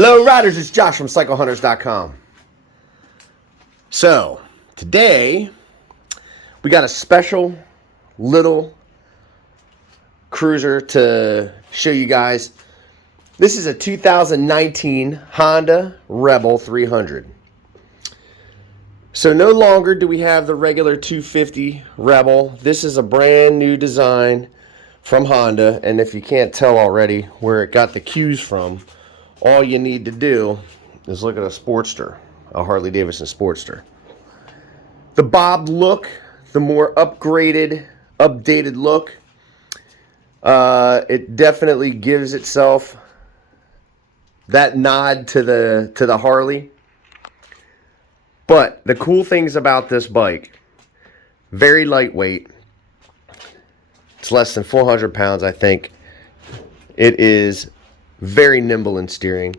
Hello riders, it's Josh from CycleHunters.com. So, today we got a special little cruiser to show you guys. This is a 2019 Honda Rebel 300. So no longer do we have the regular 250 Rebel. This is a brand new design from Honda, and if you can't tell already where it got the cues from, all you need to do is look at a Sportster, a Harley-Davidson Sportster. The bobbed look, the more updated look, it definitely gives itself that nod to the Harley. But the cool things about this bike, very lightweight. It's less than 400 pounds, I think. It is very nimble in steering.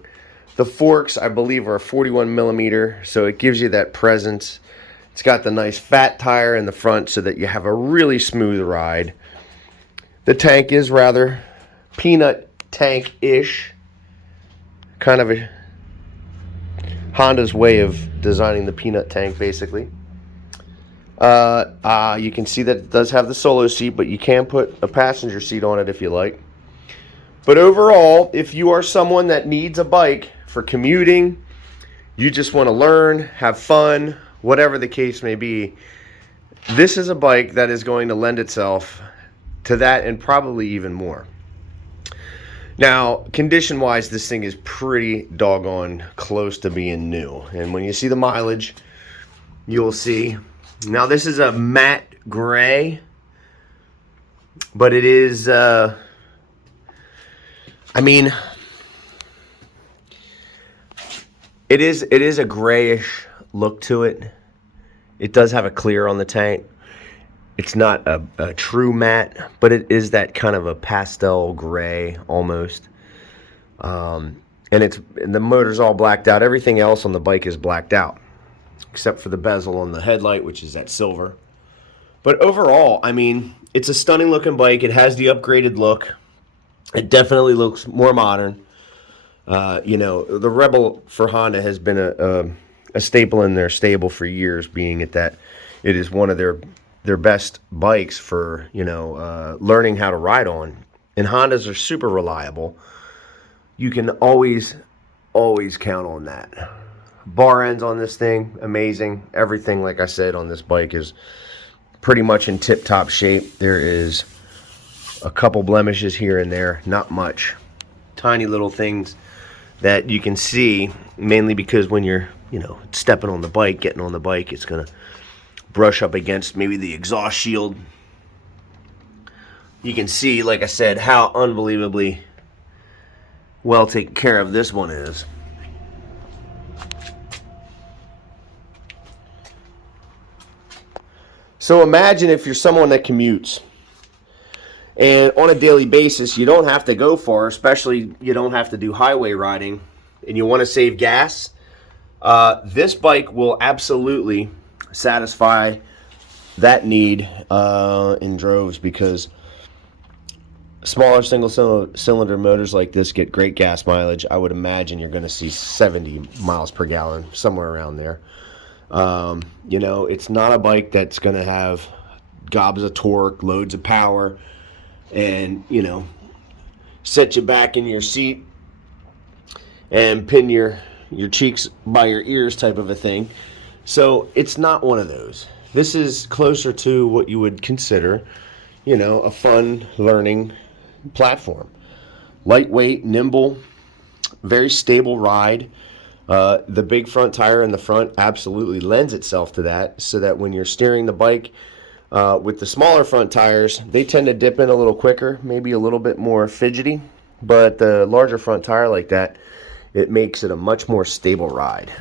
The forks, I believe, are 41 millimeter, so it gives you that presence. It's got the nice fat tire in the front so that you have a really smooth ride. The tank is rather peanut tank-ish. Kind of a Honda's way of designing the peanut tank, basically. You can see that it does have the solo seat, but you can put a passenger seat on it if you like. But overall, if you are someone that needs a bike for commuting, you just want to learn, have fun, whatever the case may be, this is a bike that is going to lend itself to that and probably even more. Now, condition-wise, this thing is pretty doggone close to being new. And when you see the mileage, you'll see. Now, this is a matte gray, but it is, it is a grayish look to it. It does have a clear on the tank. It's not a true matte, but it is that kind of a pastel gray almost. And the motor's all blacked out. Everything else on the bike is blacked out, except for the bezel on the headlight, which is that silver. But overall, it's a stunning looking bike. It has the upgraded look. It definitely looks more modern. The Rebel for Honda has been a staple in their stable for years, being that it is one of their best bikes for, learning how to ride on. And Hondas are super reliable. You can always count on that. Bar ends on this thing, amazing. Everything, like I said, on this bike is pretty much in tip-top shape. There is a couple blemishes here and there, not much. Tiny little things that you can see, mainly because when you're, stepping on the bike, getting on the bike, it's going to brush up against maybe the exhaust shield. You can see, like I said, how unbelievably well taken care of this one is. So imagine if you're someone that commutes, and on a daily basis, you don't have to go far, especially you don't have to do highway riding, and you want to save gas. This bike will absolutely satisfy that need in droves, because smaller single-cylinder motors like this get great gas mileage. I would imagine you're going to see 70 miles per gallon, somewhere around there. It's not a bike that's going to have gobs of torque, loads of power, and, set you back in your seat and pin your cheeks by your ears type of a thing. So it's not one of those. This is closer to what you would consider, a fun learning platform. Lightweight, nimble, very stable ride. The big front tire in the front absolutely lends itself to that, so that when you're steering the bike with the smaller front tires, they tend to dip in a little quicker, maybe a little bit more fidgety. But the larger front tire like that, it makes it a much more stable ride.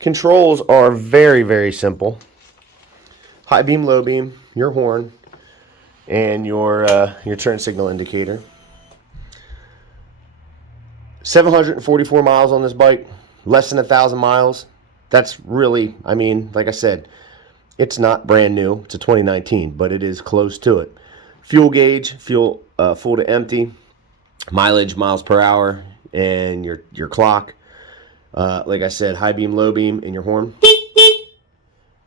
Controls are very, very simple. High beam, low beam, your horn, and your turn signal indicator. 744 miles on this bike, less than 1,000 miles. That's really, like I said, it's not brand new. It's a 2019, but it is close to it. Fuel gauge, full to empty. Mileage, miles per hour, and your clock. Like I said, high beam, low beam, and your horn.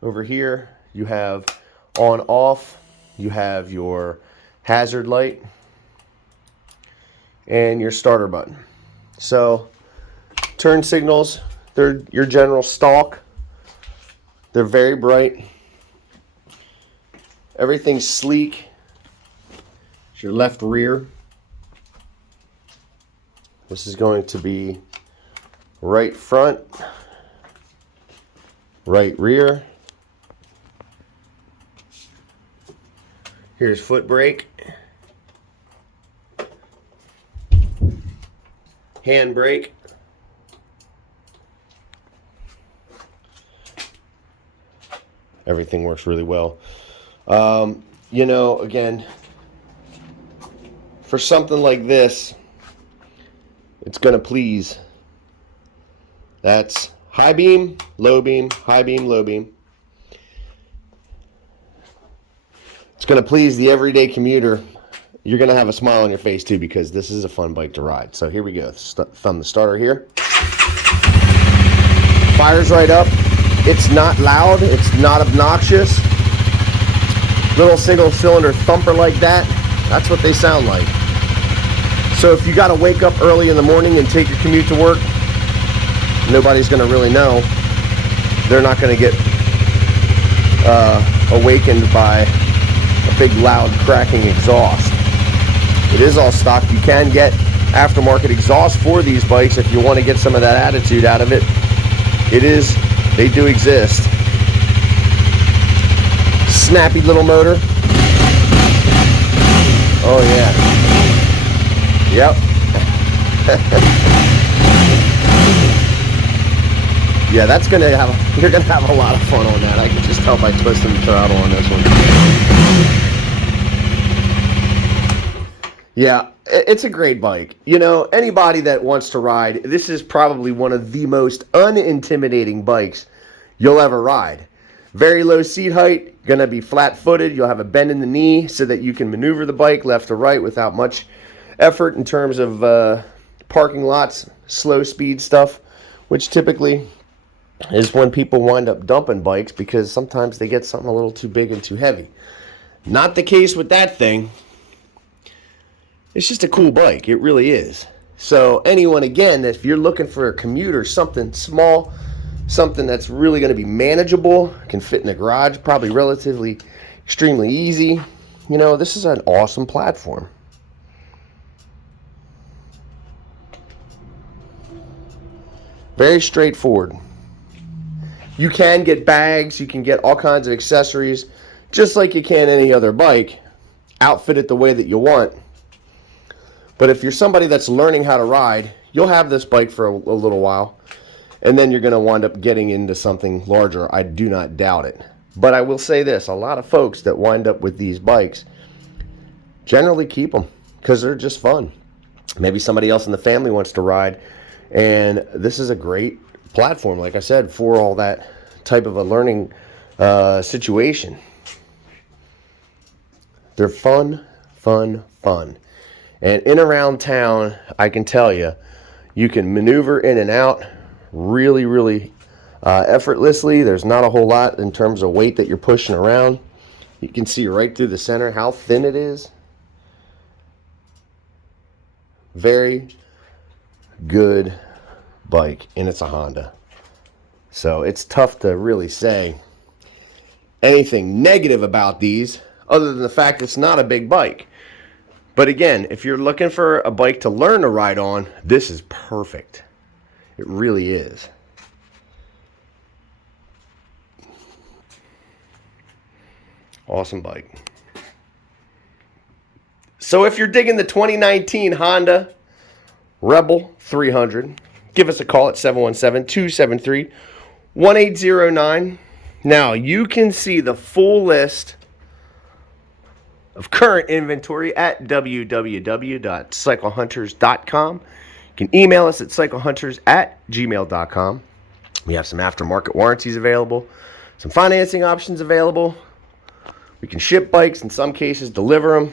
Over here, you have on, off. You have your hazard light and your starter button. So, turn signals, they're your general stalk. They're very bright. Everything's sleek. It's your left rear. This is going to be right front, right rear. Here's foot brake, hand brake, everything works really well. You know, again, for something like this, it's going to please. That's high beam, low beam, high beam, low beam. It's going to please the everyday commuter. You're going to have a smile on your face too, because this is a fun bike to ride. So here we go. Thumb the starter here. Fires right up. It's not loud. It's not obnoxious. Little single cylinder thumper like that. That's what they sound like. So if you got to wake up early in the morning and take your commute to work, nobody's going to really know. They're not going to get awakened by a big loud cracking exhaust. It is all stock. You can get aftermarket exhaust for these bikes if you want to get some of that attitude out of it. They do exist. Snappy little motor. Oh yeah. Yep. Yeah, that's gonna you're gonna have a lot of fun on that. I can just tell by twisting the throttle on this one. Yeah, it's a great bike. You know, anybody that wants to ride, this is probably one of the most unintimidating bikes you'll ever ride. Very low seat height, gonna be flat-footed. You'll have a bend in the knee so that you can maneuver the bike left to right without much effort in terms of parking lots, slow speed stuff, which typically is when people wind up dumping bikes because sometimes they get something a little too big and too heavy. Not the case with that thing. It's just a cool bike. It really is. So anyone, again, if you're looking for a commuter, something small, something that's really going to be manageable, can fit in the garage, probably relatively extremely easy, you know, this is an awesome platform. Very straightforward. You can get bags, you can get all kinds of accessories, just like you can any other bike, outfit it the way that you want. But if you're somebody that's learning how to ride, you'll have this bike for a little while, and then you're going to wind up getting into something larger. I do not doubt it. But I will say this, a lot of folks that wind up with these bikes generally keep them because they're just fun. Maybe somebody else in the family wants to ride, and this is a great platform, like I said, for all that type of a learning situation. They're fun. And in around town, I can tell you, you can maneuver in and out really effortlessly. There's not a whole lot in terms of weight that you're pushing around. You can see right through the center how thin it is. Very good bike, and it's a Honda. So it's tough to really say anything negative about these other than the fact it's not a big bike. But again, if you're looking for a bike to learn to ride on, this is perfect. It really is. Awesome bike. So if you're digging the 2019 Honda Rebel 300, give us a call at 717-273-1809. Now, you can see the full list of current inventory at www.cyclehunters.com. You can email us at cyclehunters@gmail.com. We have some aftermarket warranties available, some financing options available. We can ship bikes, in some cases deliver them.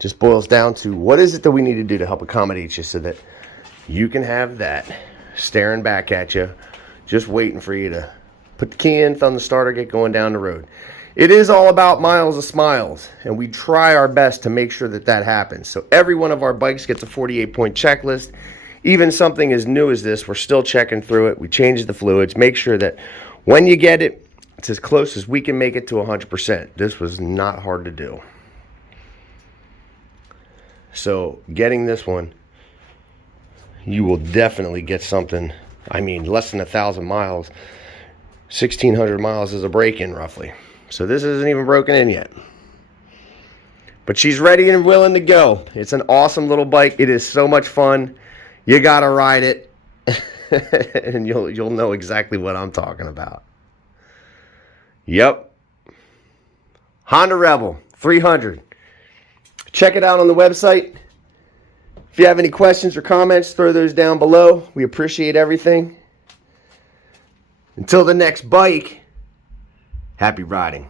Just boils down to what is it that we need to do to help accommodate you so that you can have that staring back at you, just waiting for you to put the key in, thumb the starter, get going down the road. It is all about miles of smiles, and we try our best to make sure that that happens. So every one of our bikes gets a 48-point checklist. Even something as new as this, we're still checking through it. We change the fluids, make sure that when you get it, it's as close as we can make it to 100%. This was not hard to do. So getting this one, you will definitely get something. I mean, less than 1,000 miles, 1,600 miles is a break-in roughly. So this isn't even broken in yet. But she's ready and willing to go. It's an awesome little bike. It is so much fun. You gotta ride it, and you'll know exactly what I'm talking about. Yep. Honda Rebel 300. Check it out on the website. If you have any questions or comments, throw those down below. We appreciate everything. Until the next bike, happy riding.